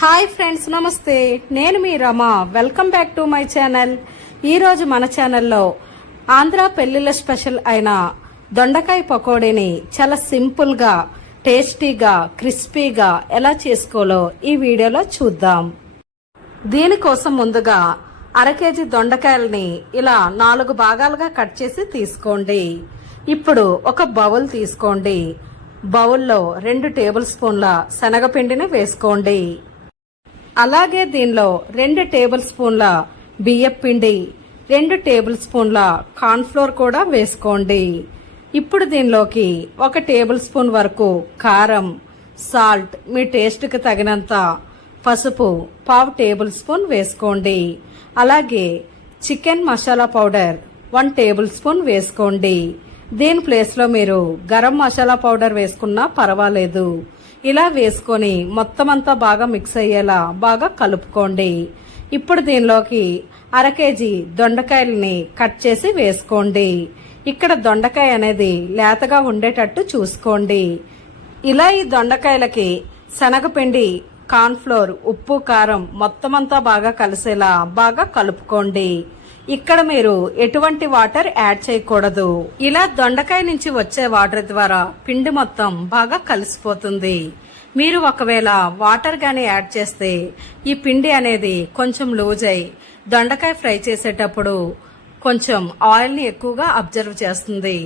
Hi friends నమస్తే. నేను మీ Rama. Welcome back to my channel. ఈరోజు మన ఛానల్లో ఆంధ్ర పెళ్ళిళ్ళ స్పెషల్ అయిన దొండకాయ పకోడీని చాలా సింపుల్గా టేస్టీగా క్రిస్పీగా ఎలా చేసుకోవాలో ఈ వీడియోలో చూద్దాం. దీనికోసం ముందుగా అర కేజీ దొండకాయల్ని ఇలా నాలుగు భాగాలుగా కట్ చేసి తీసుకోండి. ఇప్పుడు ఒక బౌల్ తీసుకోండి. బౌల్లో రెండు టేబుల్ స్పూన్ల శనగపిండిని వేసుకోండి. అలాగే దీనిలో రెండు టేబుల్ స్పూన్ల బియ్యం పిండి రెండు టేబుల్ స్పూన్ల కార్న్ఫ్లోర్ కూడా వేసుకోండి. ఇప్పుడు దీనిలోకి ఒక టేబుల్ స్పూన్ వరకు కారం సాల్ట్ మీ టేస్ట్కి తగినంత పసుపు పావు టేబుల్ స్పూన్ వేసుకోండి. అలాగే chicken masala powder one tablespoon వేసుకోండి. దీని ప్లేస్లో మీరు గరం మసాలా పౌడర్ వేసుకున్నా పర్వాలేదు. ఇలా వేసుకొని మొత్తం అంతా బాగా మిక్స్ అయ్యేలా బాగా కలుపుకోండి. ఇప్పుడు దీనిలోకి అర కేజీ దొండకాయలని కట్ చేసి వేసుకోండి. ఇక్కడ దొండకాయ అనేది లేతగా ఉండేటట్టు చూసుకోండి. ఇలా ఈ దొండకాయలకి శనగపిండి కార్న్ఫ్లోర్ ఉప్పు కారం మొత్తం అంతా బాగా కలిసేలా బాగా కలుపుకోండి. ఇక్కడ మీరు ఎటువంటి వాటర్ యాడ్ చేయకూడదు. ఇలా దొండకాయ నుంచి వచ్చే వాటర్ ద్వారా పిండి మొత్తం బాగా కలిసిపోతుంది. మీరు ఒకవేళ వాటర్ గాని యాడ్ చేస్తే ఈ పిండి అనేది కొంచెం లూజ్ అయి దొండకాయ ఫ్రై చేసేటప్పుడు కొంచెం ఆయిల్ని ఎక్కువగా అబ్జర్వ్ చేస్తుంది.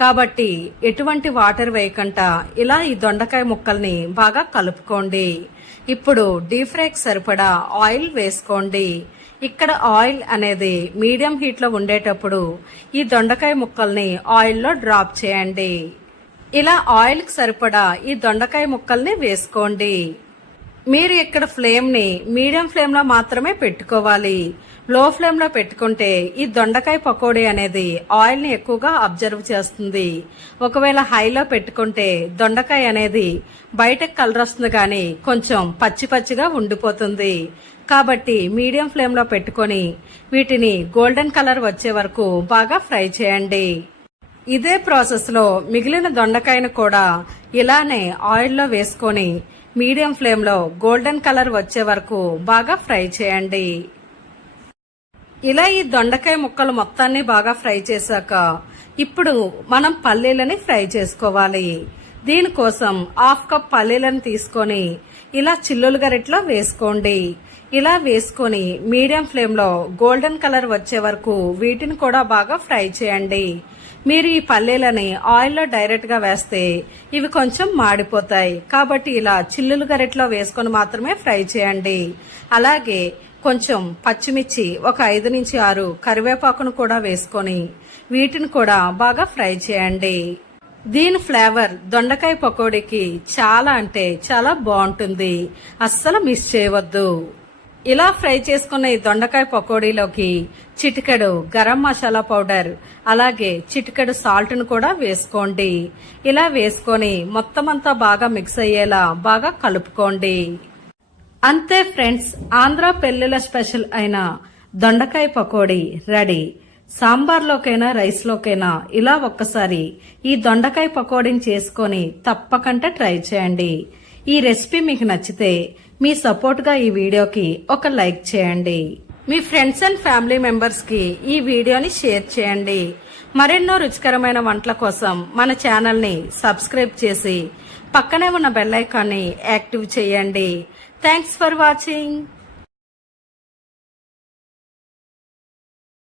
కాబట్టి ఎటువంటి వాటర్ వేయకుండా ఇలా ఈ దొండకాయ ముక్కల్ని బాగా కలుపుకోండి. ఇప్పుడు డీప్ ఫ్రైకి సరిపడా ఆయిల్ వేసుకోండి. ఇక్కడ ఆయిల్ అనేది మీడియం హీట్లో ఉండేటప్పుడు ఈ దొండకాయ ముక్కల్ని ఆయిల్లో డ్రాప్ చేయండి. ఇలా ఆయిల్కి సరిపడా ఈ దొండకాయ ముక్కల్ని వేసుకోండి. మీరు ఇక్కడ ఫ్లేమ్ని మీడియం ఫ్లేమ్లో మాత్రమే పెట్టుకోవాలి. లో ఫ్లేమ్లో పెట్టుకుంటే ఈ దొండకాయ పకోడీ అనేది ఆయిల్ని ఎక్కువగా అబ్జర్వ్ చేస్తుంది. ఒకవేళ హైలో పెట్టుకుంటే దొండకాయ అనేది బయటకు కలర్ వస్తుంది కానీ కొంచెం పచ్చి పచ్చిగా ఉండిపోతుంది. కాబట్టి మీడియం ఫ్లేమ్లో పెట్టుకొని వీటిని గోల్డెన్ కలర్ వచ్చే వరకు బాగా ఫ్రై చేయండి. ఇదే ప్రాసెస్లో మిగిలిన దొండకాయను కూడా ఇలానే ఆయిల్లో వేసుకొని మీడియం ఫ్లేమ్లో గోల్డెన్ కలర్ వచ్చే వరకు బాగా ఫ్రై చేయండి. ఇలా ఈ దొండకాయ ముక్కలు మొత్తాన్ని బాగా ఫ్రై చేశాక ఇప్పుడు మనం పల్లీలని ఫ్రై చేసుకోవాలి. దీనికోసం హాఫ్ కప్ పల్లీలను తీసుకొని ఇలా చిల్లులు గరిట్లో వేసుకోండి. ఇలా వేసుకొని మీడియం ఫ్లేమ్లో గోల్డెన్ కలర్ వచ్చే వరకు వీటిని కూడా బాగా ఫ్రై చేయండి. మీరు ఈ పల్లీలని ఆయిల్లో డైరెక్ట్గా వేస్తే ఇవి కొంచెం మాడిపోతాయి. కాబట్టి ఇలా చిల్లులు గరెట్లో వేసుకొని మాత్రమే ఫ్రై చేయండి. అలాగే కొంచెం పచ్చిమిర్చి ఒక ఐదు నుంచి ఆరు కరివేపాకును కూడా వేసుకొని వీటిని కూడా బాగా ఫ్రై చేయండి. దీని ఫ్లేవర్ దొండకాయ పకోడీకి చాలా అంటే చాలా బాగుంటుంది. అస్సలు మిస్ చేయవద్దు. ఇలా ఫ్రై చేసుకున్న ఈ దొండకాయ పకోడీలోకి చిటికెడు గరం మసాలా పౌడర్ అలాగే చిటికెడు సాల్ట్ను కూడా వేసుకోండి. ఇలా వేసుకొని మొత్తం అంతా బాగా మిక్స్ అయ్యేలా బాగా కలుపుకోండి. అంతే ఫ్రెండ్స్ ఆంధ్ర పెళ్ళిల స్పెషల్ అయిన దొండకాయ పకోడీ రెడీ. సాంబార్లోకైనా రైస్లోకైనా ఇలా ఒక్కసారి ఈ దొండకాయ పకోడీని చేసుకొని తప్పకుండా ట్రై చేయండి. ఈ రెసిపీ మీకు నచ్చితే మీ సపోర్ట్గా ఈ వీడియోకి ఒక లైక్ చేయండి. మీ ఫ్రెండ్స్ అండ్ ఫ్యామిలీ మెంబర్స్కి ఈ వీడియోని షేర్ చేయండి. మరెన్నో రుచికరమైన వంటల కోసం మన ఛానల్ని సబ్స్క్రైబ్ చేసి పక్కనే ఉన్న బెల్ ఐకాన్ని యాక్టివ్ చేయండి. Thanks for watching